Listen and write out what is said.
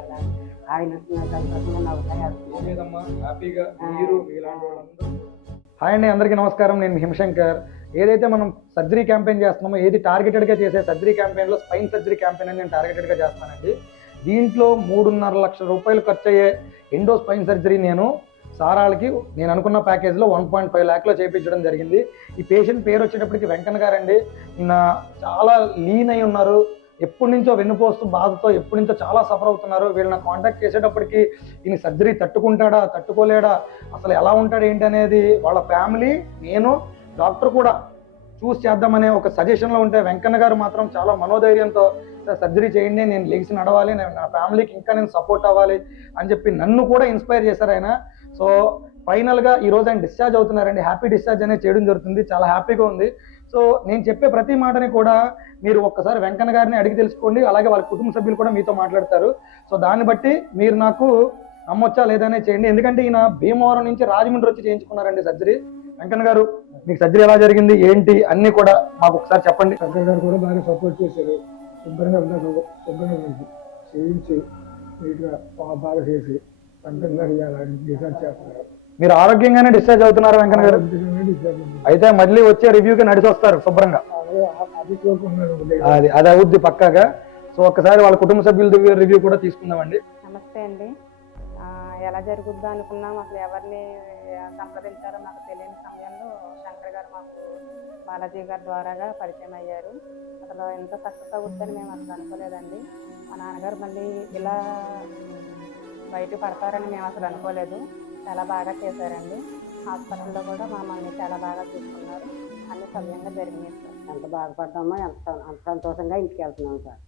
వల్ల ఆయన సంతోషంగా నవ్వుతాయి. హాయ్ అండి, అందరికీ నమస్కారం. నేను హిమశంకర్. ఏదైతే మనం సర్జరీ క్యాంపెయిన్ చేస్తున్నామో, ఏది టార్గెటెడ్గా చేసే సర్జరీ క్యాంపెయిన్లో స్పైన్ సర్జరీ క్యాంపెయిన్ అని నేను టార్గెటెడ్గా చేస్తానండి. దీంట్లో 3.5 లక్షల రూపాయలు ఖర్చు అయ్యే ఎండో స్పైన్ సర్జరీ నేను సారాలకి నేను అనుకున్న ప్యాకేజ్లో 1.5 లాక్లో చేయించడం జరిగింది. ఈ పేషెంట్ పేరు వచ్చేటప్పటికి వెంకన్న గారండి. ఈయన చాలా లీన్ అయి ఉన్నారు. ఎప్పటి నుంచో వెన్నుపోస్తూ బాధతో ఎప్పటి నుంచో చాలా సఫర్ అవుతున్నారు. వీళ్ళని కాంటాక్ట్ చేసేటప్పటికి ఈయన సర్జరీ తట్టుకుంటాడా తట్టుకోలేడా, అసలు ఎలా ఉంటాడు ఏంటి అనేది వాళ్ళ ఫ్యామిలీ, నేను, డాక్టర్ కూడా చూస్ చేద్దామనే ఒక సజెషన్లో ఉంటే వెంకన్న గారు మాత్రం చాలా మనోధైర్యంతో సర్జరీ చేయండి, నేను లెగ్స్ నడవాలి, నేను నా ఫ్యామిలీకి ఇంకా నేను సపోర్ట్ అవ్వాలి అని చెప్పి నన్ను కూడా ఇన్స్పైర్ చేశారు ఆయన. సో ఫైనల్గా ఈరోజు ఆయన డిశ్చార్జ్ అవుతున్నారండి. హ్యాపీ డిశ్చార్జ్ అనేది చేయడం జరుగుతుంది. చాలా హ్యాపీగా ఉంది. సో నేను చెప్పే ప్రతి మాటని కూడా మీరు ఒక్కసారి వెంకన్న గారిని అడిగి తెలుసుకోండి. అలాగే వాళ్ళ కుటుంబ సభ్యులు కూడా మీతో మాట్లాడతారు. సో దాన్ని బట్టి మీరు నాకు నమ్మొచ్చా లేదనే చేయండి. ఎందుకంటే ఈయన భీమవరం నుంచి రాజమండ్రి వచ్చి చేయించుకున్నారండి సర్జరీ. వెంకన్న గారు, మీకు సర్జరీ ఎలా జరిగింది ఏంటి అన్నీ కూడా మాకు ఒకసారి చెప్పండి. వెంకన్న గారు కూడా బాగా సపోర్ట్ చేశారు. శుభ్రంగా చేయించి నీట్గా బాగా చేసి వెంకన్న గారు డిశ్చార్జ్ చేస్తున్నారు. మీరు ఆరోగ్యంగానే డిశ్చార్జ్ అవుతున్నారు వెంకన్న గారు. అయితే మళ్ళీ వచ్చే రివ్యూకి నడిచి వస్తారు శుభ్రంగా. అది అవుద్ది పక్కాగా. సో ఒక్కసారి వాళ్ళ కుటుంబ సభ్యుల రివ్యూ కూడా తీసుకుందామండి. నమస్తే అండి. ఎలా జరుగుద్దా అనుకున్నాం, అసలు ఎవరిని సంప్రదించారో నాకు తెలియని సమయంలో శంకర్ గారు మాకు బాలాజీ గారి ద్వారాగా పరిచయం అయ్యారు. అసలు ఎంత సక్సెస్ అవుతుందని మేము అసలు అనుకోలేదండి. మా నాన్నగారు మళ్ళీ ఇలా బయట పడతారని మేము అసలు అనుకోలేదు. చాలా బాగా చేశారండి. హాస్పిటల్లో కూడా మమ్మల్ని చాలా బాగా చూసుకున్నారు. అన్ని సవ్యంగా జరిగినాయి సార్. ఎంత బాధపడ్డామో అంత సంతోషంగా ఇంటికి వెళ్తున్నాం సార్.